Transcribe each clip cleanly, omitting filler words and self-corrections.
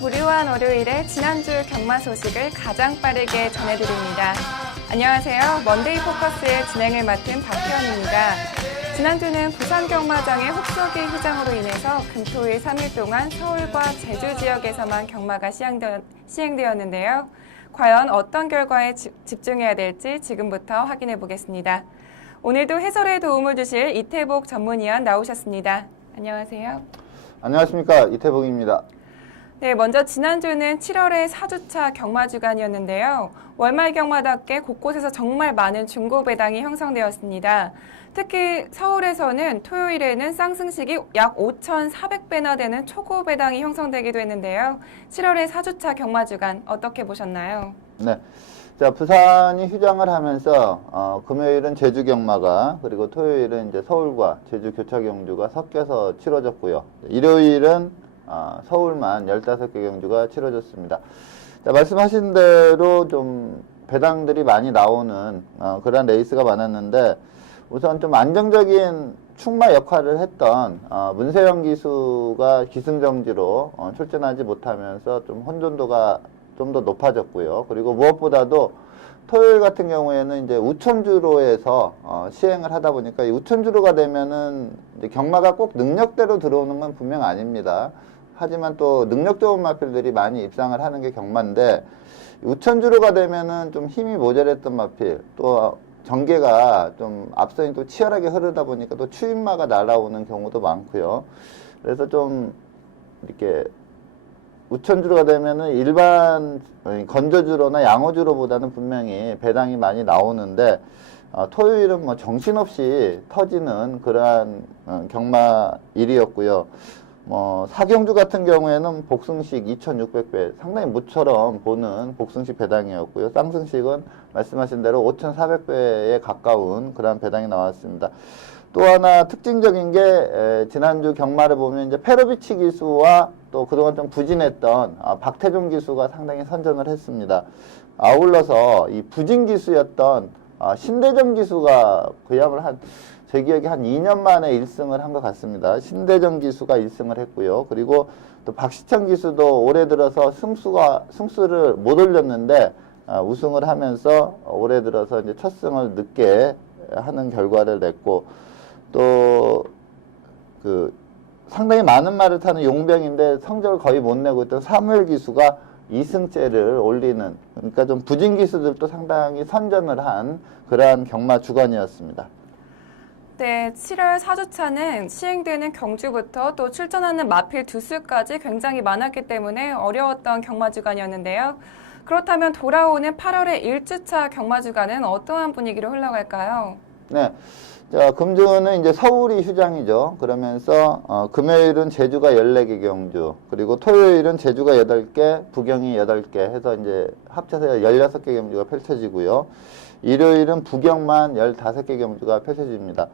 무료한 월요일에 지난주 경마 소식을 가장 빠르게 전해드립니다. 안녕하세요. 먼데이 포커스의 진행을 맡은 박혜원입니다. 지난주는 부산 경마장의 혹서기 휴장으로 인해서 금토일 3일 동안 서울과 제주 지역에서만 경마가 시행되었는데요. 과연 어떤 결과에 집중해야 될지 지금부터 확인해 보겠습니다. 오늘도 해설에 도움을 주실 이태복 전문위원 나오셨습니다. 안녕하세요. 안녕하십니까, 이태복입니다. 네, 먼저 지난주는 7월의 4주차 경마 주간이었는데요. 월말 경마답게 곳곳에서 정말 많은 중고 배당이 형성되었습니다. 특히 서울에서는 토요일에는 쌍승식이 약 5,400배나 되는 초고 배당이 형성되기도 했는데요. 7월의 4주차 경마 주간 어떻게 보셨나요? 네. 자, 부산이 휴장을 하면서 금요일은 제주 경마가, 그리고 토요일은 이제 서울과 제주 교차 경주가 섞여서 치러졌고요. 일요일은 서울만 15개 경주가 치러졌습니다. 자, 말씀하신 대로 좀 배당들이 많이 나오는 그런 레이스가 많았는데, 우선 좀 안정적인 축마 역할을 했던 문세영 기수가 기승정지로 출전하지 못하면서 좀 혼돈도가 좀 더 높아졌고요. 그리고 무엇보다도 토요일 같은 경우에는 이제 우천주로에서 시행을 하다 보니까 이 우천주로가 되면은 이제 경마가 꼭 능력대로 들어오는 건 분명 아닙니다. 하지만 또 능력 좋은 마필들이 많이 입상을 하는 게 경마인데, 우천주로가 되면은 좀 힘이 모자랐던 마필, 또 전개가 좀 앞선이 또 치열하게 흐르다 보니까 또 추임마가 날아오는 경우도 많고요. 그래서 좀 이렇게 우천주로가 되면은 일반 건저주로나 양호주로보다는 분명히 배당이 많이 나오는데, 토요일은 뭐 정신없이 터지는 그러한 경마일이었고요. 사경주 같은 경우에는 복승식 2,600배, 상당히 무처럼 보는 복승식 배당이었고요. 쌍승식은 말씀하신 대로 5,400배에 가까운 그런 배당이 나왔습니다. 또 하나 특징적인 게 지난주 경마를 보면 이제 페로비치 기수와 또 그동안 좀 부진했던 박태종 기수가 상당히 선전을 했습니다. 아울러서 이 부진 기수였던 신대정 기수가 그야말로 제 기억에 한 2년 만에 1승을 한 것 같습니다. 신대정 기수가 1승을 했고요. 그리고 또 박시청 기수도 올해 들어서 승수를 못 올렸는데 우승을 하면서 올해 들어서 이제 첫 승을 늦게 하는 결과를 냈고, 또 상당히 많은 말을 타는 용병인데 성적을 거의 못 내고 있던 사무엘 기수가 2승째를 올리는, 그러니까 좀 부진 기수들도 상당히 선전을 한 그러한 경마 주간이었습니다. 네, 7월 4주차는 시행되는 경주부터 또 출전하는 마필 두수까지 굉장히 많았기 때문에 어려웠던 경마 주간이었는데요. 그렇다면 돌아오는 8월의 1주차 경마 주간은 어떠한 분위기로 흘러갈까요? 네. 자, 금주는 이제 서울이 휴장이죠. 그러면서 금요일은 제주가 14개 경주, 그리고 토요일은 제주가 8개, 부경이 8개 해서 이제 합쳐서 16개 경주가 펼쳐지고요. 일요일은 부경만 15개 경주가 펼쳐집니다.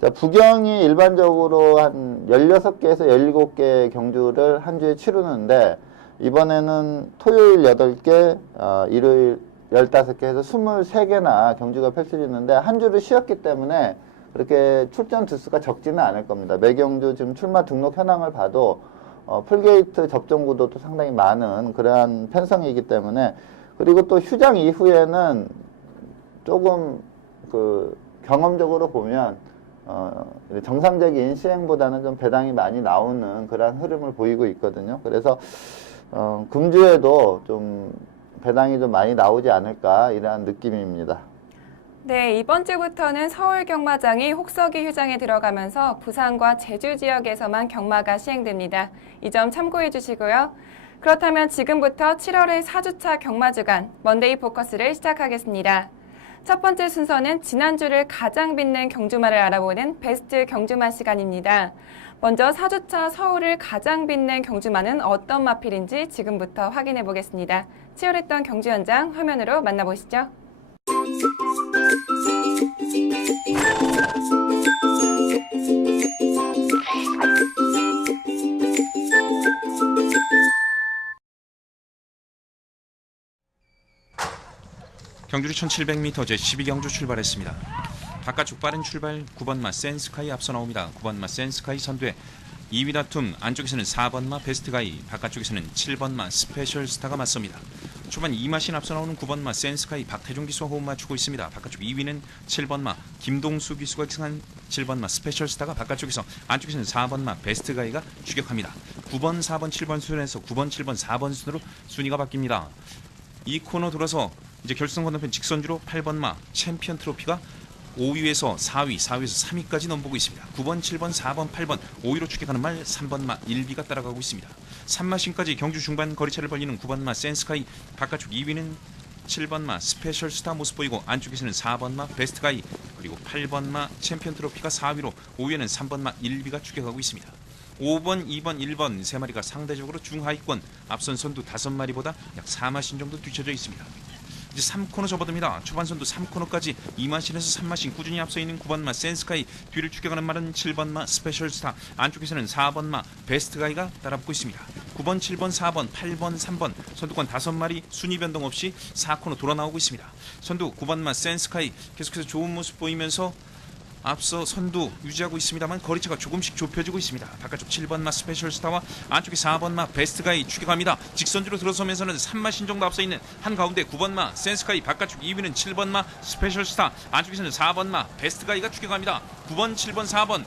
자, 부경이 일반적으로 한 16개에서 17개 경주를 한 주에 치르는데, 이번에는 토요일 8개, 일요일 15개 해서 23개나 경주가 펼쳐지는데, 한 주를 쉬었기 때문에 그렇게 출전 두수가 적지는 않을 겁니다. 매경주 지금 출마 등록 현황을 봐도 풀게이트 접종 구도도 상당히 많은 그러한 편성이기 때문에, 그리고 또 휴장 이후에는 조금 경험적으로 보면 정상적인 시행보다는 좀 배당이 많이 나오는 그러한 흐름을 보이고 있거든요. 그래서 금주에도 좀 배당이 좀 많이 나오지 않을까, 이러한 느낌입니다. 네, 이번 주부터는 서울 경마장이 혹서기 휴장에 들어가면서 부산과 제주 지역에서만 경마가 시행됩니다. 이 점 참고해 주시고요. 그렇다면 지금부터 7월의 4주차 경마 주간 먼데이 포커스를 시작하겠습니다. 첫 번째 순서는 지난주를 가장 빛낸 경주마를 알아보는 베스트 경주마 시간입니다. 먼저 4주차 서울을 가장 빛낸 경주마는 어떤 마필인지 지금부터 확인해 보겠습니다. 치열했던 경주 현장 화면으로 만나보시죠. 경주리 1700m 제12경주 출발했습니다. 바깥쪽 빠른 출발 9번 마 센스카이 앞서 나옵니다. 9번 마 센스카이 선두에 2위 다툼 안쪽에서는 4번마 베스트가이, 바깥쪽에서는 7번마 스페셜스타가 맞섭니다. 초반 2마신 앞서 나오는 9번마 센스카이 박태종 기수와 호흡 맞추고 있습니다. 바깥쪽 2위는 7번마 김동수 기수가 기승한 7번마 스페셜스타가 바깥쪽에서, 안쪽에서는 4번마 베스트가이가 추격합니다. 9번, 4번, 7번 순에서 9번, 7번, 4번 순으로 순위가 바뀝니다. 이 코너 돌아서 이제 결승 건너편 직선주로 8번마 챔피언 트로피가 5위에서 4위, 4위에서 3위까지 넘보고 있습니다. 9번, 7번, 4번, 8번, 5위로 추격하는 말 3번마 1비가 따라가고 있습니다. 3마신까지 경주 중반 거리차를 벌리는 9번마 센스카이, 바깥쪽 2위는 7번마 스페셜스타 모습 보이고, 안쪽에서는 4번마 베스트가이, 그리고 8번마 챔피언 트로피가 4위로, 5위에는 3번마 1비가 추격하고 있습니다. 5번, 2번, 1번 세 마리가 상대적으로 중하위권, 앞선 선두 5마리보다 약 4마신 정도 뒤쳐져 있습니다. 이제 3코너 접어듭니다. 초반 선두 3코너까지 2마신에서 3마신 꾸준히 앞서 있는 9번마 센스카이, 뒤를 추격하는 말은 7번마 스페셜스타, 안쪽에서는 4번마 베스트가이가 따라붙고 있습니다. 9번, 7번, 4번, 8번, 3번 선두권 5마리 순위 변동 없이 4코너 돌아 나오고 있습니다. 선두 9번마 센스카이 계속해서 좋은 모습 보이면서 앞서 선두 유지하고 있습니다만 거리차가 조금씩 좁혀지고 있습니다. 바깥쪽 7번마 스페셜스타와 안쪽에 4번마 베스트가이 추격합니다. 직선주로 들어서면서는 3마신 정도 앞서 있는 한가운데 9번마 센스카이, 바깥쪽 2위는 7번마 스페셜스타, 안쪽에서는 4번마 베스트가이가 추격합니다. 9번, 7번, 4번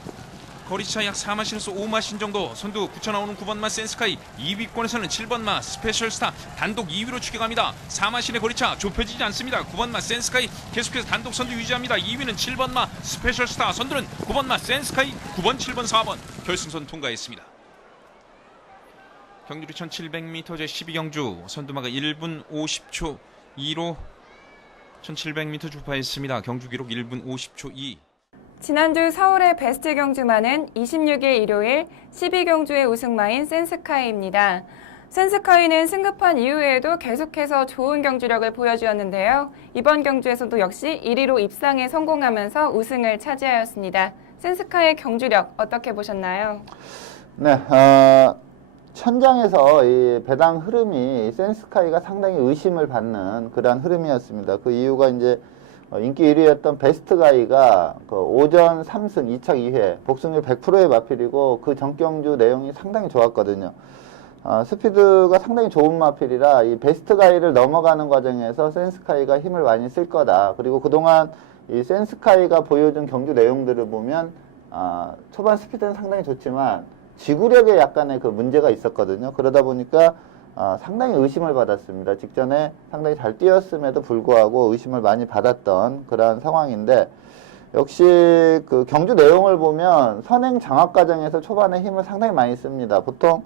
거리차 약 4마신에서 5마신 정도, 선두 굳혀 나오는 9번마 센스카이, 2위권에서는 7번마 스페셜스타 단독 2위로 추격합니다. 4마신의 거리차 좁혀지지 않습니다. 9번마 센스카이 계속해서 단독 선두 유지합니다. 2위는 7번마 스페셜스타, 선두는 9번마 센스카이, 9번, 7번, 4번 결승선 통과했습니다. 경주리 1700m 제12경주 선두마가 1분 50초 2로 1700m 주파했습니다. 경주 기록 1분 50초 2. 지난주 서울의 베스트 경주마는 26일 일요일 12경주의 우승마인 센스카이입니다. 센스카이는 승급한 이후에도 계속해서 좋은 경주력을 보여주었는데요. 이번 경주에서도 역시 1위로 입상에 성공하면서 우승을 차지하였습니다. 센스카이의 경주력 어떻게 보셨나요? 네, 천장에서 이 배당 흐름이 센스카이가 상당히 의심을 받는 그러한 흐름이었습니다. 그 이유가 이제 인기 1위였던 베스트가이가 그 오전 3승 2착 2회 복승률 100%의 마필이고, 그 전경주 내용이 상당히 좋았거든요. 스피드가 상당히 좋은 마필이라 이 베스트가이를 넘어가는 과정에서 센스카이가 힘을 많이 쓸 거다. 그리고 그동안 이 센스카이가 보여준 경주 내용들을 보면 초반 스피드는 상당히 좋지만 지구력에 약간의 그 문제가 있었거든요. 그러다 보니까 상당히 의심을 받았습니다. 직전에 상당히 잘 뛰었음에도 불구하고 의심을 많이 받았던 그러한 상황인데, 역시 그 경주 내용을 보면 선행 장악 과정에서 초반에 힘을 상당히 많이 씁니다. 보통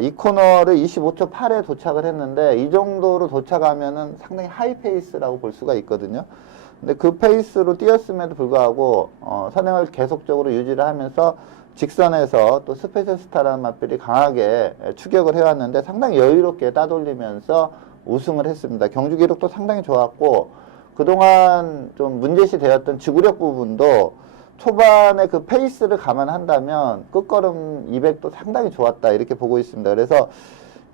이 코너를 25초 8에 도착을 했는데, 이 정도로 도착하면은 상당히 하이 페이스라고 볼 수가 있거든요. 근데 그 페이스로 뛰었음에도 불구하고 선행을 계속적으로 유지를 하면서 직선에서 또 스페셜스타라는 마필이 강하게 추격을 해왔는데 상당히 여유롭게 따돌리면서 우승을 했습니다. 경주 기록도 상당히 좋았고, 그동안 좀 문제시 되었던 지구력 부분도 초반에 그 페이스를 감안한다면 끝걸음 200도 상당히 좋았다, 이렇게 보고 있습니다. 그래서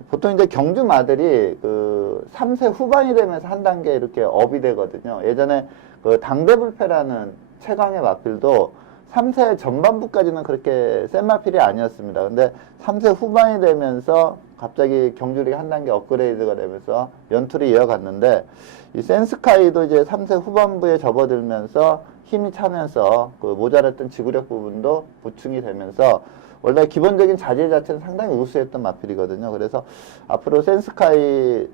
보통 이제 경주마들이 그 3세 후반이 되면서 한 단계 이렇게 업이 되거든요. 예전에 그 당대불패라는 최강의 마필도 3세 전반부까지는 그렇게 센 마필이 아니었습니다. 근데 3세 후반이 되면서 갑자기 경주력이 한 단계 업그레이드가 되면서 연투를 이어갔는데, 이 센스카이도 이제 3세 후반부에 접어들면서 힘이 차면서 그 모자랐던 지구력 부분도 보충이 되면서 원래 기본적인 자질 자체는 상당히 우수했던 마필이거든요. 그래서 앞으로 센스카이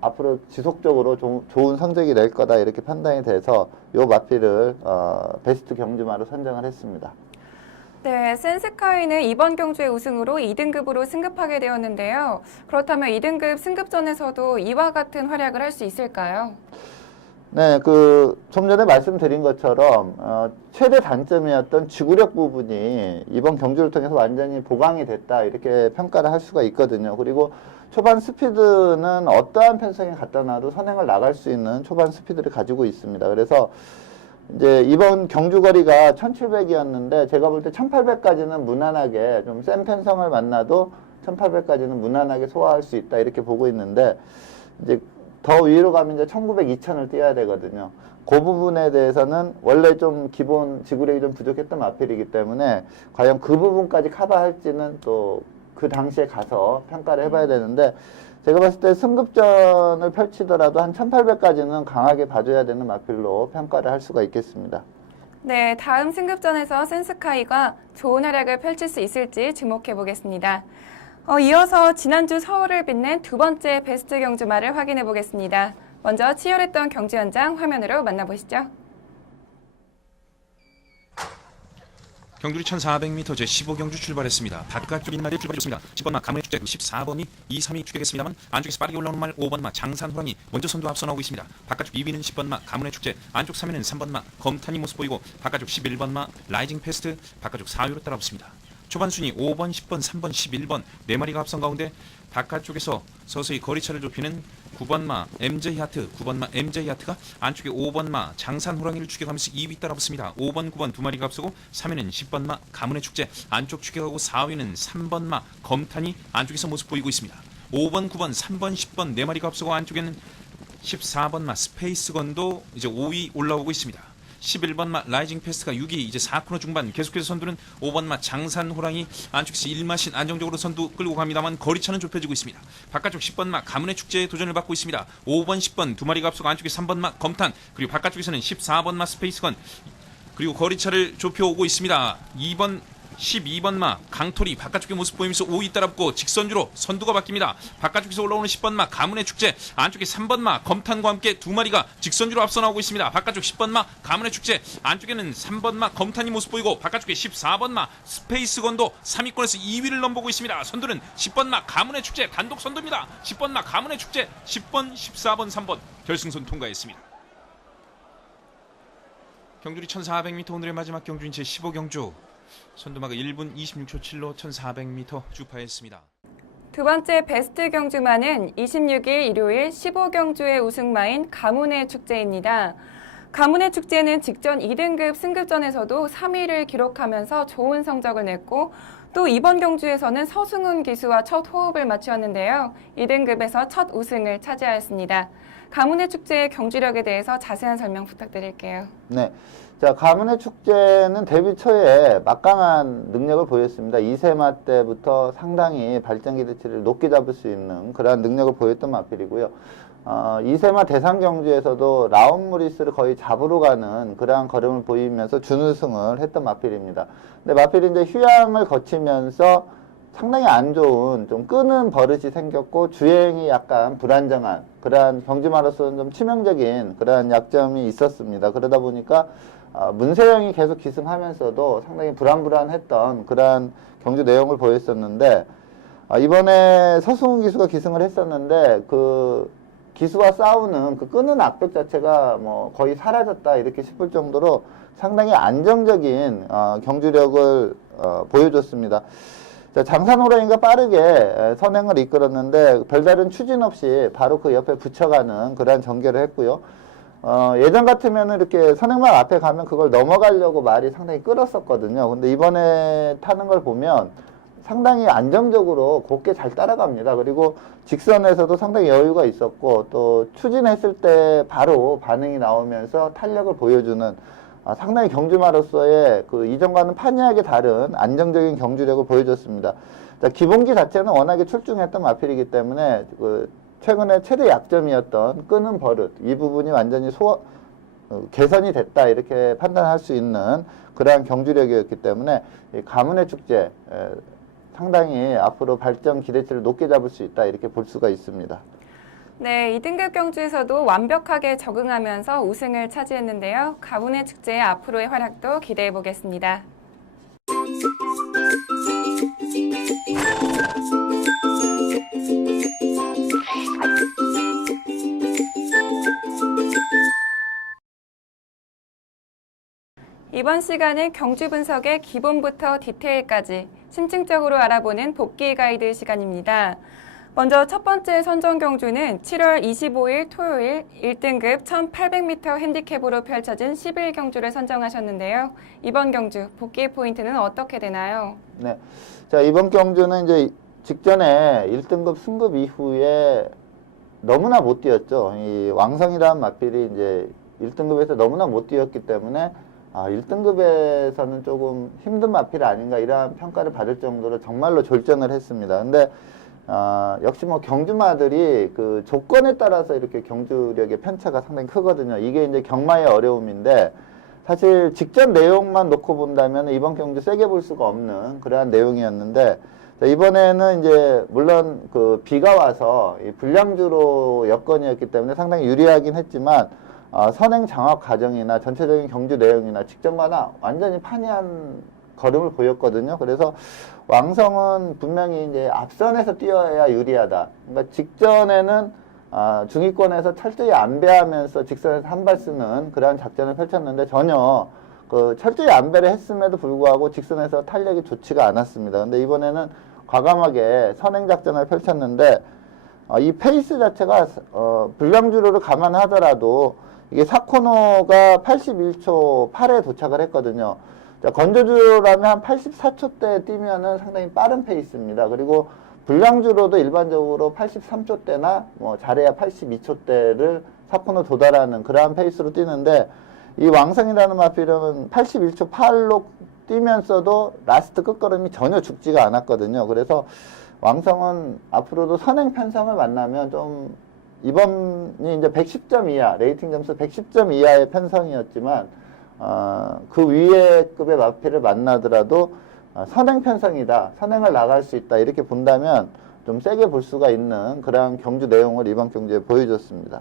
앞으로 지속적으로 좋은 성적이 낼 거다, 이렇게 판단이 돼서 요 마필을 베스트 경주마로 선정을 했습니다. 네, 센스카이는 이번 경주의 우승으로 2등급으로 승급하게 되었는데요. 그렇다면 2등급 승급전에서도 이와 같은 활약을 할 수 있을까요? 네, 좀 전에 말씀드린 것처럼, 최대 단점이었던 지구력 부분이 이번 경주를 통해서 완전히 보강이 됐다, 이렇게 평가를 할 수가 있거든요. 그리고 초반 스피드는 어떠한 편성에 갖다 놔도 선행을 나갈 수 있는 초반 스피드를 가지고 있습니다. 그래서 이제 이번 경주 거리가 1700이었는데, 제가 볼 때 1800까지는 무난하게 좀 센 편성을 만나도 1800까지는 무난하게 소화할 수 있다, 이렇게 보고 있는데, 이제 더 위로 가면 이제 1900, 2000을 뛰어야 되거든요. 그 부분에 대해서는 원래 좀 기본 지구력이 좀 부족했던 마필이기 때문에 과연 그 부분까지 커버할지는 또 그 당시에 가서 평가를 해봐야 되는데, 제가 봤을 때 승급전을 펼치더라도 한 1800까지는 강하게 봐줘야 되는 마필로 평가를 할 수가 있겠습니다. 네, 다음 승급전에서 센스카이가 좋은 활약을 펼칠 수 있을지 주목해 보겠습니다. 이어서 지난주 서울을 빛낸 두 번째 베스트 경주마를 확인해 보겠습니다. 먼저 치열했던 경주 현장 화면으로 만나보시죠. 경주리 1400m 제15경주 출발했습니다. 바깥쪽 인마리 출발했습니다. 10번마 가문의 축제 14번이 2, 3위 추격했습니다만 안쪽에서 빠르게 올라오는 말 5번마 장산호랑이 먼저 선두 앞서 나오고 있습니다. 바깥쪽 2위는 10번마 가문의 축제, 안쪽 3위는 3번마 검탄이 모습 보이고 바깥쪽 11번마 라이징 페스트, 바깥쪽 4위로 따라붙습니다. 초반 순위 5번, 10번, 3번, 11번 4마리가 앞선 가운데 바깥쪽에서 서서히 거리차를 좁히는 9번마 MJ하트, 9번마 MJ하트가 안쪽에 5번마 장산호랑이를 추격하면서 2위 따라붙습니다. 5번, 9번 2마리가 앞서고 3위는 10번마 가문의 축제, 안쪽 추격하고 4위는 3번마 검탄이 안쪽에서 모습 보이고 있습니다. 5번, 9번, 3번, 10번 4마리가 앞서고 안쪽에는 14번마 스페이스건도 이제 5위 올라오고 있습니다. 11번마 라이징 페스트가 6위, 이제 4코너 중반 계속해서 선두는 5번마 장산호랑이 안쪽에서 1마신 안정적으로 선두 끌고 갑니다만 거리차는 좁혀지고 있습니다. 바깥쪽 10번마 가문의 축제에 도전을 받고 있습니다. 5번, 10번 2마리가 앞서고 안쪽에 3번마 검탄, 그리고 바깥쪽에서는 14번마 스페이스건, 그리고 거리차를 좁혀오고 있습니다. 2번 12번마 강토리 바깥쪽의 모습 보이면서 5위 따라붙고 직선주로 선두가 바뀝니다. 바깥쪽에서 올라오는 10번마 가문의 축제, 안쪽에 3번마 검탄과 함께 2마리가 직선주로 앞서 나오고 있습니다. 바깥쪽 10번마 가문의 축제, 안쪽에는 3번마 검탄이 모습 보이고 바깥쪽에 14번마 스페이스건도 3위권에서 2위를 넘보고 있습니다. 선두는 10번마 가문의 축제 단독 선두입니다. 10번마 가문의 축제 10번, 14번, 3번 결승선 통과했습니다. 경주리 1400m 오늘의 마지막 경주인 제15경주 선두마가 1분 26초 7로 1400m 주파했습니다. 두 번째 베스트 경주마는 26일 일요일 15경주의 우승마인 가문의 축제입니다. 가문의 축제는 직전 2등급 승급전에서도 3위를 기록하면서 좋은 성적을 냈고, 또 이번 경주에서는 서승훈 기수와 첫 호흡을 맞추었는데요. 2등급에서 첫 우승을 차지하였습니다. 가문의 축제의 경주력에 대해서 자세한 설명 부탁드릴게요. 네. 자, 가문의 축제는 데뷔 초에 막강한 능력을 보였습니다. 2세마 때부터 상당히 발전 기대치를 높게 잡을 수 있는 그러한 능력을 보였던 마필이고요. 2세마 대상 경주에서도 라운무리스를 거의 잡으러 가는 그러한 걸음을 보이면서 준우승을 했던 마필입니다. 근데 마필이 이제 휴양을 거치면서 상당히 안 좋은 좀 끄는 버릇이 생겼고 주행이 약간 불안정한 그러한 경주마로서는 좀 치명적인 그러한 약점이 있었습니다. 그러다 보니까 문세영이 계속 기승하면서도 상당히 불안불안했던 그러한 경주 내용을 보였었는데, 이번에 서승훈 기수가 기승을 했었는데 그 기수와 싸우는 그 끄는 압력 자체가 뭐 거의 사라졌다 이렇게 싶을 정도로 상당히 안정적인 경주력을 보여줬습니다. 자, 장산호랑이가 빠르게 선행을 이끌었는데 별다른 추진 없이 바로 그 옆에 붙여가는 그러한 전개를 했고요. 예전 같으면 이렇게 선행막 앞에 가면 그걸 넘어가려고 말이 상당히 끌었었거든요. 근데 이번에 타는 걸 보면 상당히 안정적으로 곱게 잘 따라갑니다. 그리고 직선에서도 상당히 여유가 있었고, 또 추진했을 때 바로 반응이 나오면서 탄력을 보여주는 상당히 경주마로서의 그 이전과는 판이하게 다른 안정적인 경주력을 보여줬습니다. 자, 기본기 자체는 워낙에 출중했던 마필이기 때문에 그 최근에 최대 약점이었던 끄는 버릇, 이 부분이 완전히 개선이 됐다 이렇게 판단할 수 있는 그러한 경주력이었기 때문에 이 가문의 축제 상당히 앞으로 발전 기대치를 높게 잡을 수 있다 이렇게 볼 수가 있습니다. 네, 2등급 경주에서도 완벽하게 적응하면서 우승을 차지했는데요. 가문의 축제의 앞으로의 활약도 기대해 보겠습니다. 이번 시간은 경주 분석의 기본부터 디테일까지 심층적으로 알아보는 복귀 가이드 시간입니다. 먼저 첫 번째 선정 경주는 7월 25일 토요일 1등급 1800m 핸디캡으로 펼쳐진 11경주를 선정하셨는데요. 이번 경주 복귀 포인트는 어떻게 되나요? 네. 자, 이번 경주는 이제 직전에 1등급 승급 이후에 너무나 못 뛰었죠. 이 왕성이라는 마필이 이제 1등급에서 너무나 못 뛰었기 때문에 1등급에서는 조금 힘든 마필이 아닌가 이러한 평가를 받을 정도로 정말로 졸전을 했습니다. 근데 역시 뭐 경주마들이 그 조건에 따라서 이렇게 경주력의 편차가 상당히 크거든요. 이게 이제 경마의 어려움인데 사실 직전 내용만 놓고 본다면 이번 경주 세게 볼 수가 없는 그러한 내용이었는데 이번에는 이제 물론 그 비가 와서 이 불량주로 여건이었기 때문에 상당히 유리하긴 했지만 선행 장악 과정이나 전체적인 경주 내용이나 직전마다 완전히 판이한 걸음을 보였거든요. 그래서 왕성은 분명히 이제 앞선에서 뛰어야 유리하다. 그러니까 직전에는 중위권에서 철저히 안배하면서 직선에서 한 발 쓰는 그러한 작전을 펼쳤는데 전혀 그 철저히 안배를 했음에도 불구하고 직선에서 탄력이 좋지가 않았습니다. 근데 이번에는 과감하게 선행 작전을 펼쳤는데 이 페이스 자체가 불량주로를 감안하더라도 이게 4코너가 81초 8에 도착을 했거든요. 자, 건조주로라면 한 84초대 뛰면은 상당히 빠른 페이스입니다. 그리고 불량주로도 일반적으로 83초대나 뭐 잘해야 82초대를 4코너 도달하는 그러한 페이스로 뛰는데 이 왕성이라는 마필은 81초 8로 뛰면서도 라스트 끝걸음이 전혀 죽지가 않았거든요. 그래서 왕성은 앞으로도 선행 편성을 만나면 좀 이번이 이제 110점 이하, 레이팅 점수 110점 이하의 편성이었지만, 그 위의 급의 마필을 만나더라도, 선행 편성이다, 선행을 나갈 수 있다, 이렇게 본다면 좀 세게 볼 수가 있는 그런 경주 내용을 이번 경주에 보여줬습니다.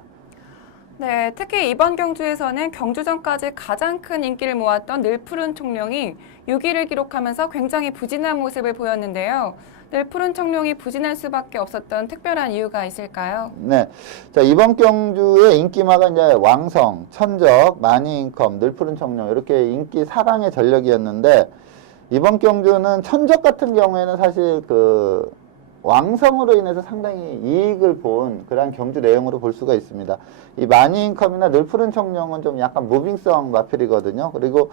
네, 특히 이번 경주에서는 경주 전까지 가장 큰 인기를 모았던 늘푸른 총룡이 6위를 기록하면서 굉장히 부진한 모습을 보였는데요. 늘푸른 총룡이 부진할 수밖에 없었던 특별한 이유가 있을까요? 네. 자, 이번 경주의 인기마가 이제 왕성, 천적, 마니인컴, 늘푸른 청룡 이렇게 인기 4강의 전력이었는데 이번 경주는 천적 같은 경우에는 사실 그 왕성으로 인해서 상당히 이익을 본 그런 경주 내용으로 볼 수가 있습니다. 이 마니인컴이나 늘푸른 청룡은 좀 약간 무빙성 마필이거든요. 그리고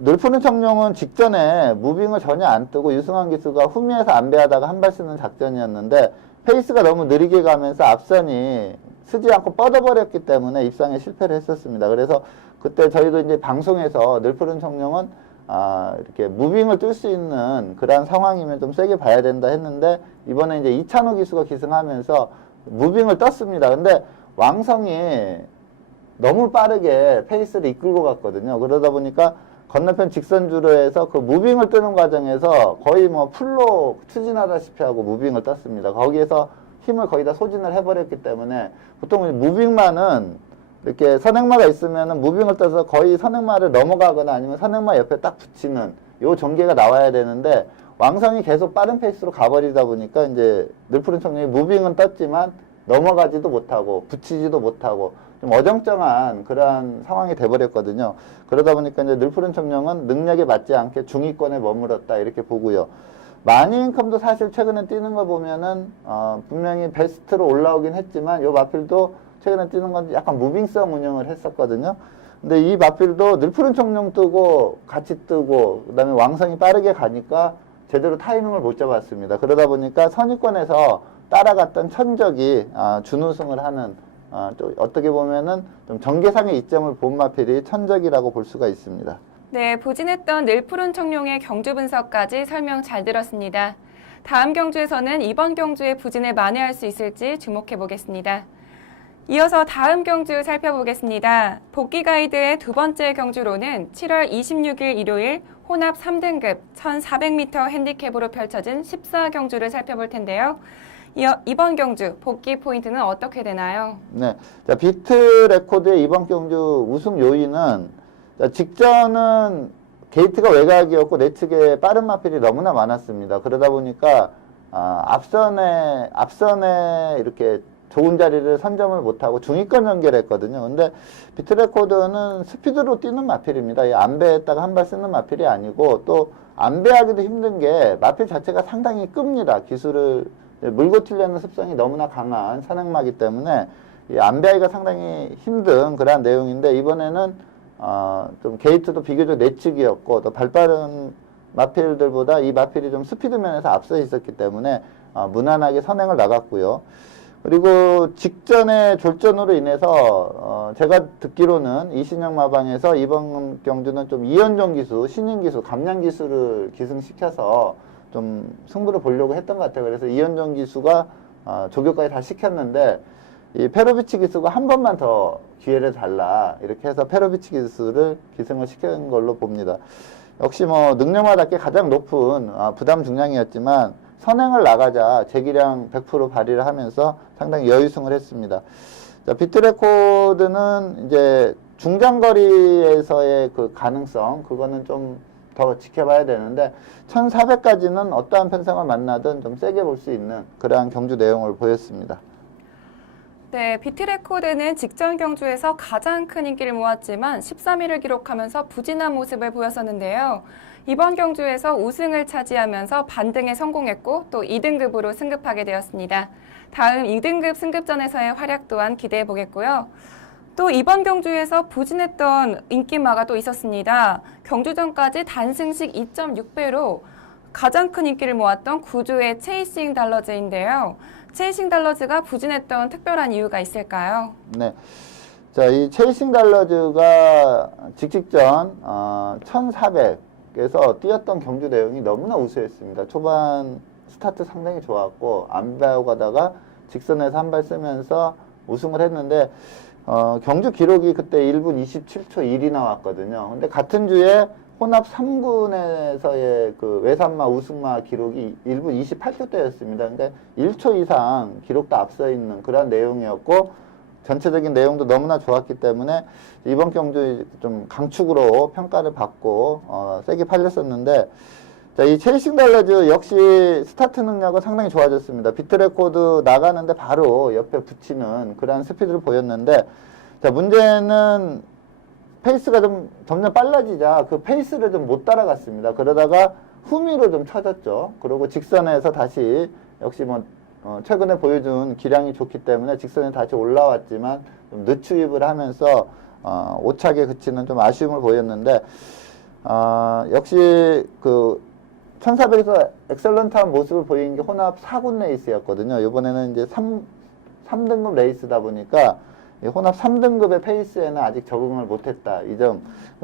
늘푸른 청룡은 직전에 무빙을 전혀 안 뜨고 유승환 기수가 후미에서 안배하다가 한 발 쓰는 작전이었는데 페이스가 너무 느리게 가면서 앞선이 쓰지 않고 뻗어버렸기 때문에 입상에 실패를 했었습니다. 그래서 그때 저희도 이제 방송에서 늘푸른 청룡은 이렇게 무빙을 뜰 수 있는 그런 상황이면 좀 세게 봐야 된다 했는데 이번에 이제 이찬호 기수가 기승하면서 무빙을 떴습니다. 근데 왕성이 너무 빠르게 페이스를 이끌고 갔거든요. 그러다 보니까 건너편 직선주로에서 그 무빙을 뜨는 과정에서 거의 뭐 풀로 추진하다시피 하고 무빙을 떴습니다. 거기에서 힘을 거의 다 소진을 해버렸기 때문에 보통 무빙만은 이렇게 선행마가 있으면은 무빙을 떠서 거의 선행마를 넘어가거나 아니면 선행마 옆에 딱 붙이는 요 전개가 나와야 되는데 왕성이 계속 빠른 페이스로 가버리다 보니까 이제 늘푸른 청룡이 무빙은 떴지만 넘어가지도 못하고 붙이지도 못하고 좀 어정쩡한 그러한 상황이 돼버렸거든요. 그러다 보니까 이제 늘푸른 청룡은 능력에 맞지 않게 중위권에 머물렀다 이렇게 보고요. 마니인컴도 사실 최근에 뛰는 거 보면은 분명히 베스트로 올라오긴 했지만 요 마필도 최근에 뛰는 건 약간 무빙성 운영을 했었거든요. 근데 이 마필도 늘푸른 청룡 뜨고 같이 뜨고 그다음에 왕성이 빠르게 가니까 제대로 타이밍을 못 잡았습니다. 그러다 보니까 선위권에서 따라갔던 천적이 준우승을 하는 또 어떻게 보면은 좀 전개상의 이점을 본 마필이 천적이라고 볼 수가 있습니다. 네, 부진했던 늘푸른 청룡의 경주 분석까지 설명 잘 들었습니다. 다음 경주에서는 이번 경주의 부진을 만회할 수 있을지 주목해 보겠습니다. 이어서 다음 경주 살펴보겠습니다. 복귀 가이드의 두 번째 경주로는 7월 26일 일요일 혼합 3등급 1400m 핸디캡으로 펼쳐진 14경주를 살펴볼 텐데요. 이번 경주 복귀 포인트는 어떻게 되나요? 네, 자, 비트 레코드의 이번 경주 우승 요인은 직전은 게이트가 외곽이었고 내측에 빠른 마필이 너무나 많았습니다. 그러다 보니까 앞선에 이렇게 좋은 자리를 선점을 못하고 중위권 연결했거든요. 근데 비트레코드는 스피드로 뛰는 마필입니다. 이 안배했다가 한 발 쓰는 마필이 아니고 또 안배하기도 힘든 게 마필 자체가 상당히 끕니다. 기술을 물고 튀려는 습성이 너무나 강한 선행마기 때문에 이 안배하기가 상당히 힘든 그러한 내용인데 이번에는 좀 게이트도 비교적 내측이었고 또 발빠른 마필들보다 이 마필이 좀 스피드 면에서 앞서 있었기 때문에 무난하게 선행을 나갔고요. 그리고 직전에 졸전으로 인해서 제가 듣기로는 이신영 마방에서 이번 경주는 좀 이현종 기수, 신인 기수, 감량 기수를 기승시켜서 좀 승부를 보려고 했던 것 같아요. 그래서 이현종 기수가 조교까지 다 시켰는데 이 페로비치 기수가 한 번만 더 기회를 달라 이렇게 해서 페로비치 기수를 기승을 시킨 걸로 봅니다. 역시 뭐 능력마답게 가장 높은 부담 중량이었지만 선행을 나가자 제기량 100% 발휘를 하면서 상당히 여유승을 했습니다. 자, 비트레코드는 이제 중장거리에서의 그 가능성, 그거는 좀 더 지켜봐야 되는데 1400까지는 어떠한 편성을 만나든 좀 세게 볼 수 있는 그러한 경주 내용을 보였습니다. 네, 비트레코드는 직전 경주에서 가장 큰 인기를 모았지만 13위를 기록하면서 부진한 모습을 보였었는데요. 이번 경주에서 우승을 차지하면서 반등에 성공했고 또 2등급으로 승급하게 되었습니다. 다음 2등급 승급전에서의 활약 또한 기대해 보겠고요. 또 이번 경주에서 부진했던 인기마가 또 있었습니다. 경주전까지 단승식 2.6배로 가장 큰 인기를 모았던 구주의 체이싱 달러즈인데요. 체이싱 달러즈가 부진했던 특별한 이유가 있을까요? 네. 자, 이 체이싱 달러즈가 직직전 1400에서 뛰었던 경주 내용이 너무나 우수했습니다. 초반 스타트 상당히 좋았고 안 배워 가다가 직선에서 한 발 쓰면서 우승을 했는데 경주 기록이 그때 1분 27초 1이 나왔거든요. 근데 같은 주에 혼합 3군에서의 그 외산마 우승마 기록이 1분 28초대였습니다. 그러니까 1초 이상 기록도 앞서 있는 그런 내용이었고 전체적인 내용도 너무나 좋았기 때문에 이번 경주 좀 강축으로 평가를 받고 세게 팔렸었는데 자, 이 체이싱 달러즈 역시 스타트 능력은 상당히 좋아졌습니다. 비트레코드 나가는데 바로 옆에 붙이는 그런 스피드를 보였는데 자, 문제는 페이스가 좀 점점 빨라지자 그 페이스를 좀 못 따라갔습니다. 그러다가 후미로 좀 쳐졌죠. 그리고 직선에서 다시 역시 뭐 최근에 보여준 기량이 좋기 때문에 직선에 다시 올라왔지만 좀 늦추입을 하면서 오차게 그치는 좀 아쉬움을 보였는데 역시 그 1400에서 엑셀런트한 모습을 보이는 게 혼합 4군 레이스였거든요. 이번에는 이제 3등급 레이스다 보니까 혼합 3등급의 페이스에는 아직 적응을 못했다. 이 점.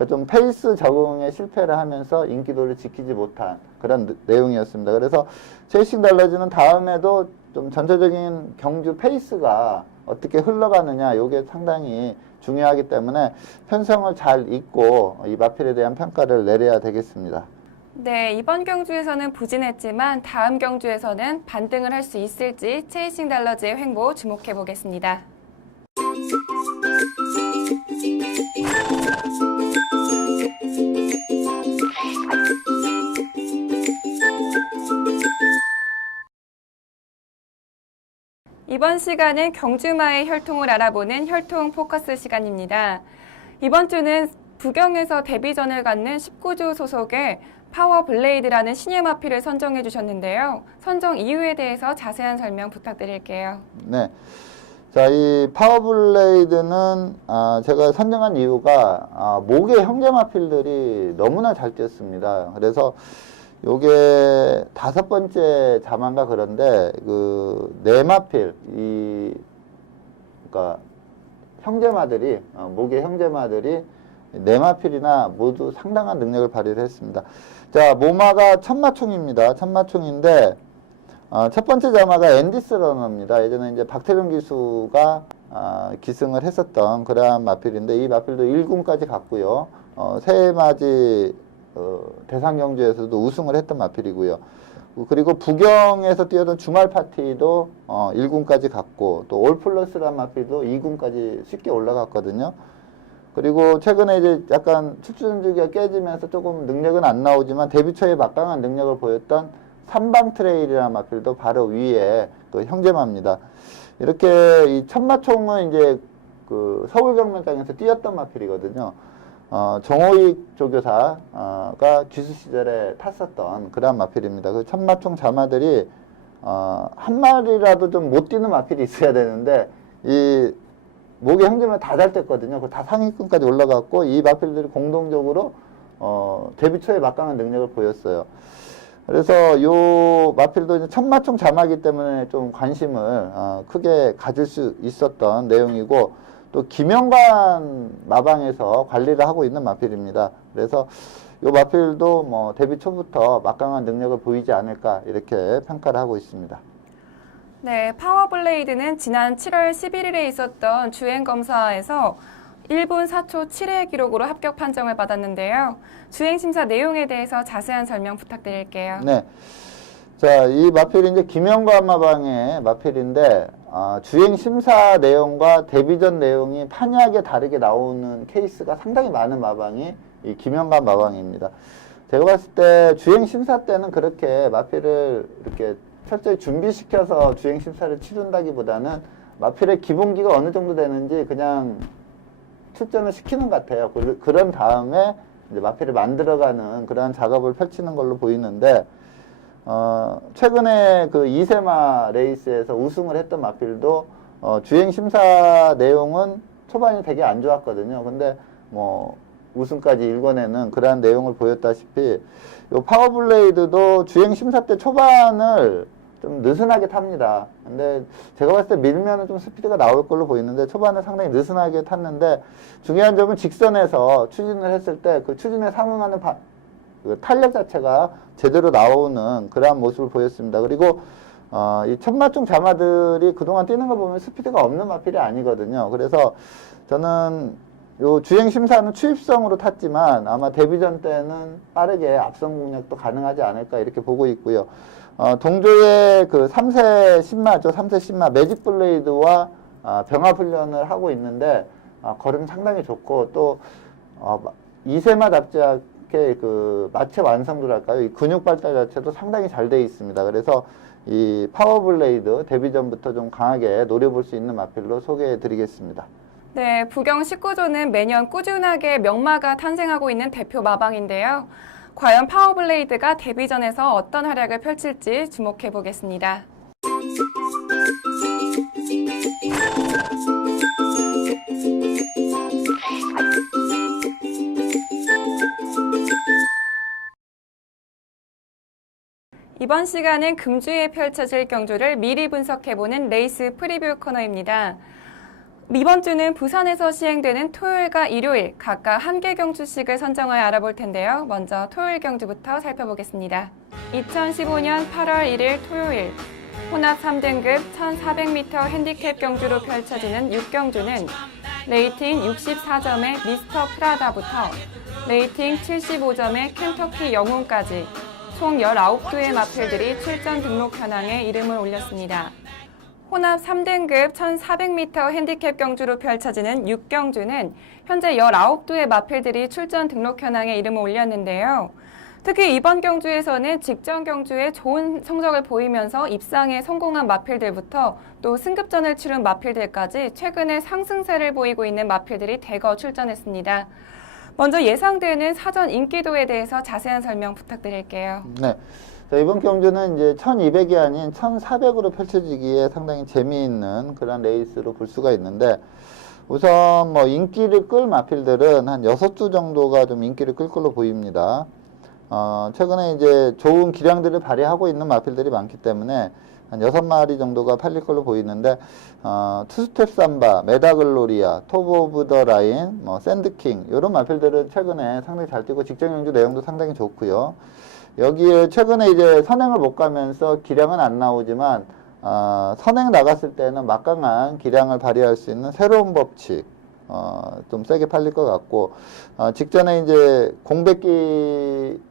좀 페이스 적응에 실패를 하면서 인기도를 지키지 못한 그런 내용이었습니다. 그래서 체이싱 달러즈는 다음에도 좀 전체적인 경주 페이스가 어떻게 흘러가느냐, 이게 상당히 중요하기 때문에 편성을 잘 잊고 이 마필에 대한 평가를 내려야 되겠습니다. 네, 이번 경주에서는 부진했지만 다음 경주에서는 반등을 할 수 있을지 체이싱 달러즈의 횡보 주목해 보겠습니다. 이번 시간은 경주마의 혈통을 알아보는 혈통 포커스 시간입니다. 이번 주는 부경에서 데뷔전을 갖는 19조 소속의 파워블레이드라는 신예 마필을 선정해 주셨는데요. 선정 이유에 대해서 자세한 설명 부탁드릴게요. 네. 자, 이 파워블레이드는 제가 선정한 이유가 목의 형제 마필들이 너무나 잘 뛰었습니다. 그래서 요게 5번째 자만가 그런데 그 네 마필 그러니까 형제마들이 목의 형제마들이 네 마필이나 모두 상당한 능력을 발휘를 했습니다. 자, 모마가 천마총입니다. 천마총인데 첫 번째 자마가 앤디스 러너입니다. 예전에 이제 박태룡 기수가 기승을 했었던 그러한 마필인데 이 마필도 1군까지 갔고요. 새해맞이 대상 경주에서도 우승을 했던 마필이고요. 그리고 부경에서 뛰었던 주말 파티도 1군까지 갔고 또 올플러스란 마필도 2군까지 쉽게 올라갔거든요. 그리고 최근에 이제 약간 출전 주기가 깨지면서 조금 능력은 안 나오지만 데뷔 초에 막강한 능력을 보였던 삼방 트레일이라는 마필도 바로 위에 그 형제마입니다. 이렇게 이 천마총은 이제 그 서울경매장에서 뛰었던 마필이거든요. 정호익 조교사가 기수 시절에 탔었던 그런 마필입니다. 그 천마총 자마들이 한 마리라도 좀 못 뛰는 마필이 있어야 되는데 이 목의 형제만 다 잘 뗐거든요. 다 상위권까지 올라갔고 이 마필들이 공동적으로 데뷔 초에 막강한 능력을 보였어요. 그래서 요 마필도 이제 천마총 자마기 때문에 좀 관심을 크게 가질 수 있었던 내용이고, 또 김영관 마방에서 관리를 하고 있는 마필입니다. 그래서 요 마필도 뭐 데뷔 초부터 막강한 능력을 보이지 않을까 이렇게 평가를 하고 있습니다. 네, 파워블레이드는 지난 7월 11일에 있었던 주행검사에서 1분 4초 7의 기록으로 합격 판정을 받았는데요. 주행심사 내용에 대해서 자세한 설명 부탁드릴게요. 네. 자, 이 마필이 이제 김영관 마방의 마필인데, 주행심사 내용과 데뷔전 내용이 판이하게 다르게 나오는 케이스가 상당히 많은 마방이 이 김영관 마방입니다. 제가 봤을 때 주행심사 때는 그렇게 마필을 이렇게 철저히 준비시켜서 주행심사를 치른다기보다는 마필의 기본기가 어느 정도 되는지 그냥 출전을 시키는 것 같아요. 그런 다음에 이제 마필을 만들어가는 그러한 작업을 펼치는 걸로 보이는데, 최근에 그 이세마 레이스에서 우승을 했던 마필도 주행심사 내용은 초반이 되게 안 좋았거든요. 근데 뭐 우승까지 일궈내는 그러한 내용을 보였다시피, 요 파워블레이드도 주행심사 때 초반을 좀 느슨하게 탑니다. 근데 제가 봤을 때 밀면은 좀 스피드가 나올 걸로 보이는데, 초반을 상당히 느슨하게 탔는데, 중요한 점은 직선에서 추진을 했을 때 그 추진에 상응하는 그 탄력 자체가 제대로 나오는 그러한 모습을 보였습니다. 그리고 이 천마총 자마들이 그동안 뛰는 거 보면 스피드가 없는 마필이 아니거든요. 그래서 저는 요 주행 심사는 추입성으로 탔지만 아마 데뷔전 때는 빠르게 앞선 공략도 가능하지 않을까 이렇게 보고 있고요. 동조의 그 3세 신마죠. 3세 신마 매직 블레이드와 병합 훈련을 하고 있는데, 걸음 상당히 좋고, 또 2세마답지 않게 그 마체 완성도랄까요? 이 근육 발달 자체도 상당히 잘 되어 있습니다. 그래서 이 파워블레이드 데뷔전부터 좀 강하게 노려볼 수 있는 마필로 소개해 드리겠습니다. 네, 부경 19조는 매년 꾸준하게 명마가 탄생하고 있는 대표 마방인데요. 과연 파워블레이드가 데뷔전에서 어떤 활약을 펼칠지 주목해 보겠습니다. 이번 시간은 금주에 펼쳐질 경주를 미리 분석해보는 레이스 프리뷰 코너입니다. 이번 주는 부산에서 시행되는 토요일과 일요일 각각 한 개 경주씩을 선정하여 알아볼 텐데요. 먼저 토요일 경주부터 살펴보겠습니다. 2015년 8월 1일 토요일 혼합 3등급 1400m 핸디캡 경주로 펼쳐지는 6경주는 레이팅 64점의 미스터 프라다부터 레이팅 75점의 켄터키 영웅까지 총 19두의 마필들이 출전 등록 현황에 이름을 올렸습니다. 혼합 3등급 1400m 핸디캡 경주로 펼쳐지는 6경주는 현재 19두의 마필들이 출전 등록 현황에 이름을 올렸는데요. 특히 이번 경주에서는 직전 경주에 좋은 성적을 보이면서 입상에 성공한 마필들부터 또 승급전을 치른 마필들까지 최근에 상승세를 보이고 있는 마필들이 대거 출전했습니다. 먼저 예상되는 사전 인기도에 대해서 자세한 설명 부탁드릴게요. 네. 자, 이번 경주는 이제 1200이 아닌 1400으로 펼쳐지기에 상당히 재미있는 그런 레이스로 볼 수가 있는데, 우선 뭐 인기를 끌 마필들은 한 6주 정도가 좀 인기를 끌 걸로 보입니다. 최근에 이제 좋은 기량들을 발휘하고 있는 마필들이 많기 때문에 한 6마리 정도가 팔릴 걸로 보이는데, 투스텝 삼바, 메다글로리아, 톱 오브 더 라인, 뭐 샌드킹 이런 마필들은 최근에 상당히 잘 뛰고 직전 경주 내용도 상당히 좋고요. 여기에 최근에 이제 선행을 못 가면서 기량은 안 나오지만 선행 나갔을 때는 막강한 기량을 발휘할 수 있는 새로운 법칙 좀 세게 팔릴 것 같고, 직전에 이제 공백기였지만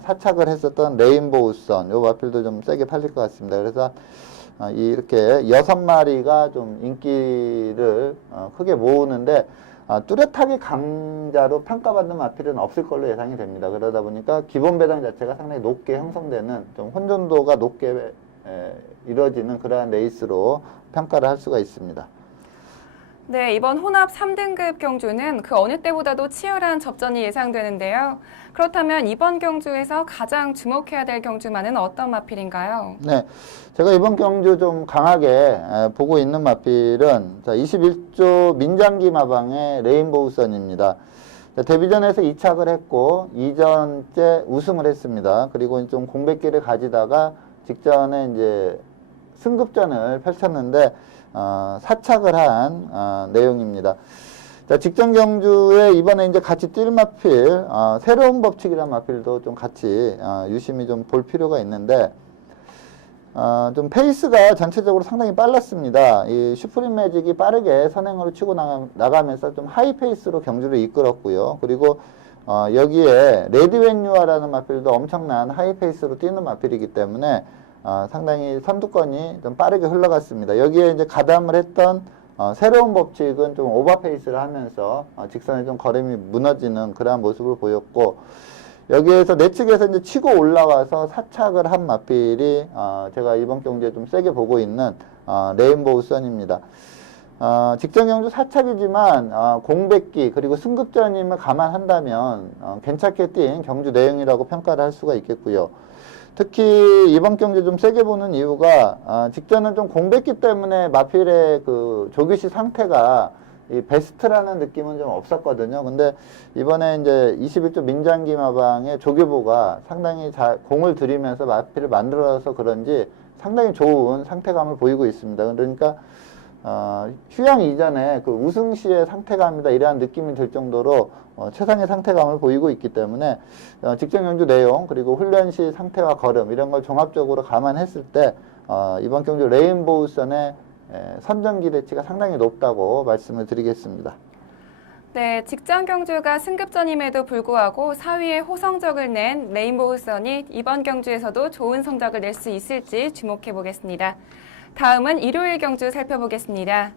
사착을 했었던 레인보우 선 요 마필도 좀 세게 팔릴 것 같습니다. 그래서 이렇게 6마리가 좀 인기를 크게 모으는데, 뚜렷하게 강자로 평가받는 마필은 없을 걸로 예상이 됩니다. 그러다 보니까 기본 배당 자체가 상당히 높게 형성되는, 좀 혼돈도가 높게 이루어지는 그러한 레이스로 평가를 할 수가 있습니다. 네, 이번 혼합 3등급 경주는 그 어느 때보다도 치열한 접전이 예상되는데요. 그렇다면 이번 경주에서 가장 주목해야 될 경주만은 어떤 마필인가요? 네, 제가 이번 경주 좀 강하게 보고 있는 마필은 21조 민장기 마방의 레인보우 선입니다. 데뷔전에서 2착을 했고 2전째 우승을 했습니다. 그리고 좀 공백기를 가지다가 직전에 이제 승급전을 펼쳤는데 4착을 한 내용입니다. 자, 직전 경주에 이번에 이제 같이 뛸 마필, 새로운 법칙이라는 마필도 좀 같이 유심히 좀 볼 필요가 있는데, 좀 페이스가 전체적으로 상당히 빨랐습니다. 이 슈프림 매직이 빠르게 선행으로 치고 나가면서 좀 하이 페이스로 경주를 이끌었고요. 그리고 여기에 레디 웬 유아라는 마필도 엄청난 하이 페이스로 뛰는 마필이기 때문에 상당히 선두권이 좀 빠르게 흘러갔습니다. 여기에 이제 가담을 했던 새로운 법칙은 좀 오버페이스를 하면서 직선에 좀 걸음이 무너지는 그러한 모습을 보였고, 여기에서 내측에서 이제 치고 올라와서 사착을 한 마필이 제가 이번 경주에 좀 세게 보고 있는 레인보우 선입니다. 직전 경주 사착이지만 공백기 그리고 승급전임을 감안한다면 괜찮게 뛴 경주 내용이라고 평가를 할 수가 있겠고요. 특히 이번 경주 좀 세게 보는 이유가 직전은 좀 공백기 때문에 마필의 그 조규시 상태가 이 베스트라는 느낌은 좀 없었거든요. 근데 이번에 이제 21조 민장기 마방의 조교보가 상당히 잘 공을 들이면서 마필을 만들어서 그런지 상당히 좋은 상태감을 보이고 있습니다. 그러니까 휴양 이전에 그 우승 시의 상태감이다 이러한 느낌이 들 정도로 최상의 상태감을 보이고 있기 때문에 직전 경주 내용 그리고 훈련 시 상태와 걸음 이런 걸 종합적으로 감안했을 때 이번 경주 레인보우선의 선정 기대치가 상당히 높다고 말씀을 드리겠습니다. 네, 직전 경주가 승급전임에도 불구하고 4위에 호성적을 낸 레인보우선이 이번 경주에서도 좋은 성적을 낼 수 있을지 주목해 보겠습니다. 다음은 일요일 경주 살펴보겠습니다.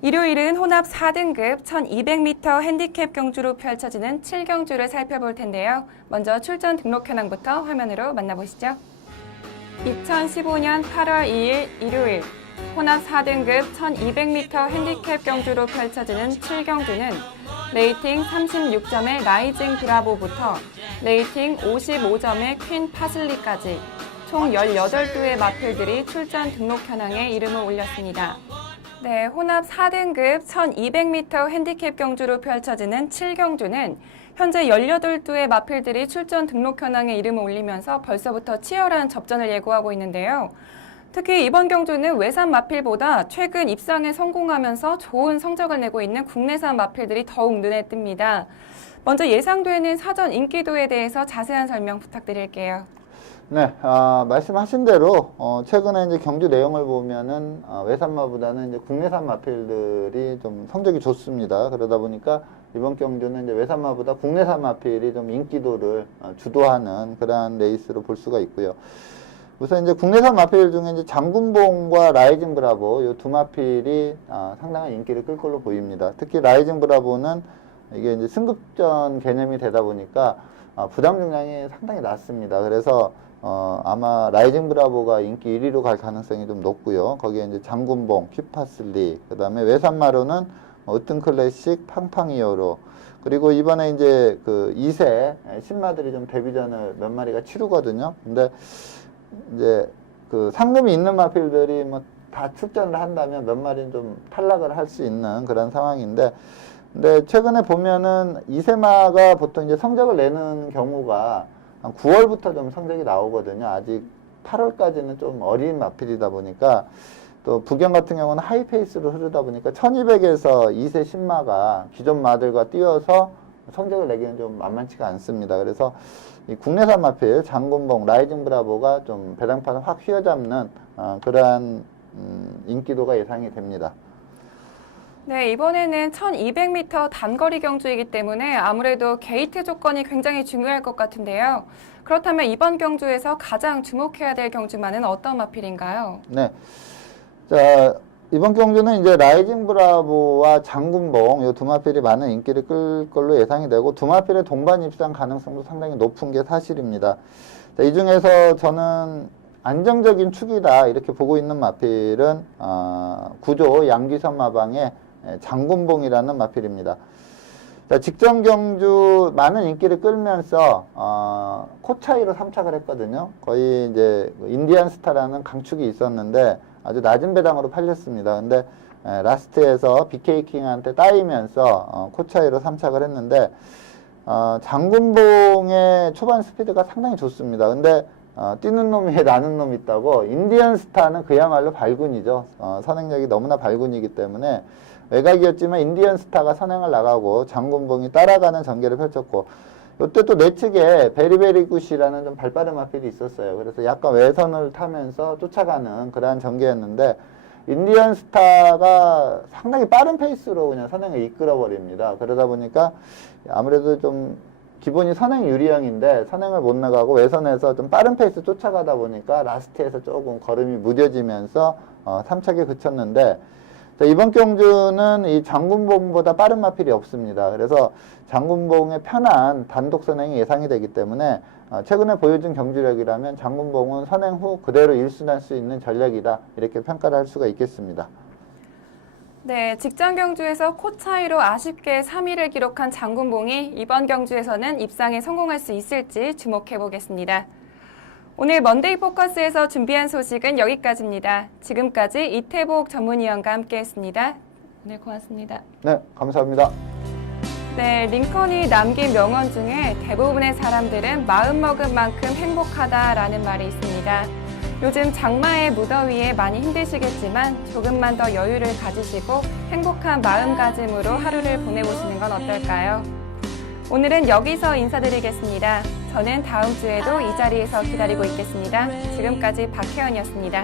일요일은 혼합 4등급 1200m 핸디캡 경주로 펼쳐지는 7경주를 살펴볼 텐데요. 먼저 출전 등록 현황부터 화면으로 만나보시죠. 2015년 8월 2일 일요일 혼합 4등급 1200m 핸디캡 경주로 펼쳐지는 7경주는 레이팅 36점의 라이징 브라보부터 레이팅 55점의 퀸 파슬리까지 총 18두의 마필들이 출전 등록 현황에 이름을 올렸습니다. 네, 혼합 4등급 1200m 핸디캡 경주로 펼쳐지는 7경주는 현재 18두의 마필들이 출전 등록 현황에 이름을 올리면서 벌써부터 치열한 접전을 예고하고 있는데요. 특히 이번 경주는 외산 마필보다 최근 입상에 성공하면서 좋은 성적을 내고 있는 국내산 마필들이 더욱 눈에 띕니다. 먼저 예상되는 사전 인기도에 대해서 자세한 설명 부탁드릴게요. 네, 말씀하신 대로 최근에 이제 경주 내용을 보면은 외산마보다는 이제 국내산 마필들이 좀 성적이 좋습니다. 그러다 보니까 이번 경주는 이제 외산마보다 국내산 마필이 좀 인기도를 주도하는 그러한 레이스로 볼 수가 있고요. 우선 이제 국내산 마필 중에 이제 장군봉과 라이징 브라보 이 두 마필이 상당한 인기를 끌 걸로 보입니다. 특히 라이징 브라보는 이게 이제 승급전 개념이 되다 보니까 부담 중량이 상당히 낮습니다. 그래서 아마 라이징 브라보가 인기 1위로 갈 가능성이 좀 높고요. 거기에 이제 장군봉, 퀴파슬리, 그 다음에 외산마로는 으뜸 클래식, 팡팡이어로, 그리고 이번에 이제 그 2세 신마들이 좀 데뷔전을 몇 마리가 치르거든요. 근데 이제 그 상금이 있는 마필들이 뭐 다 출전을 한다면 몇 마리는 좀 탈락을 할 수 있는 그런 상황인데, 근데 최근에 보면은 2세마가 보통 이제 성적을 내는 경우가 한 9월부터 좀 성적이 나오거든요. 아직 8월까지는 좀 어린 마필이다 보니까, 또 부경 같은 경우는 하이페이스로 흐르다 보니까 1200에서 2세 신마가 기존 마들과 뛰어서 성적을 내기는 좀 만만치가 않습니다. 그래서 이 국내산 마필 장군봉, 라이징 브라보가 좀 배당판을 확 휘어잡는 그러한 인기도가 예상이 됩니다. 네, 이번에는 1200m 단거리 경주이기 때문에 아무래도 게이트 조건이 굉장히 중요할 것 같은데요. 그렇다면 이번 경주에서 가장 주목해야 될 경주만은 어떤 마필인가요? 네. 자, 이번 경주는 이제 라이징 브라보와 장군봉 이 두 마필이 많은 인기를 끌 걸로 예상이 되고, 두 마필의 동반 입상 가능성도 상당히 높은 게 사실입니다. 자, 이 중에서 저는 안정적인 축이다 이렇게 보고 있는 마필은 구조 양귀선 마방의 장군봉이라는 마필입니다. 자, 직전 경주 많은 인기를 끌면서 코 차이로 3착을 했거든요. 거의 이제 인디안 스타라는 강축이 있었는데 아주 낮은 배당으로 팔렸습니다. 근데 라스트에서 BK킹한테 따이면서 코 차이로 3착을 했는데, 장군봉의 초반 스피드가 상당히 좋습니다. 근데 뛰는 놈이 나는 놈이 있다고 인디언 스타는 그야말로 발군이죠. 선행력이 너무나 발군이기 때문에 외곽이었지만 인디언 스타가 선행을 나가고 장군봉이 따라가는 전개를 펼쳤고 이때 또 내측에 베리베리굿이라는 좀 발빠른 마필이 있었어요. 그래서 약간 외선을 타면서 쫓아가는 그러한 전개였는데 인디언 스타가 상당히 빠른 페이스로 그냥 선행을 이끌어 버립니다. 그러다 보니까 아무래도 좀 기본이 선행 유리형인데 선행을 못 나가고 외선에서 좀 빠른 페이스 쫓아가다 보니까 라스트에서 조금 걸음이 무뎌지면서 3착에 그쳤는데 이번 경주는 이 장군봉보다 빠른 마필이 없습니다. 그래서 장군봉의 편한 단독 선행이 예상이 되기 때문에 최근에 보여준 경주력이라면 장군봉은 선행 후 그대로 일순할 수 있는 전략이다. 이렇게 평가를 할 수가 있겠습니다. 네, 직전 경주에서 코 차이로 아쉽게 3위를 기록한 장군봉이 이번 경주에서는 입상에 성공할 수 있을지 주목해 보겠습니다. 오늘 먼데이 포커스에서 준비한 소식은 여기까지입니다. 지금까지 이태복 전문위원과 함께했습니다. 오늘 고맙습니다. 네, 감사합니다. 네, 링컨이 남긴 명언 중에 대부분의 사람들은 마음먹은 만큼 행복하다라는 말이 있습니다. 요즘 장마의 무더위에 많이 힘드시겠지만 조금만 더 여유를 가지시고 행복한 마음가짐으로 하루를 보내보시는 건 어떨까요? 오늘은 여기서 인사드리겠습니다. 저는 다음 주에도 이 자리에서 기다리고 있겠습니다. 지금까지 박혜연이었습니다.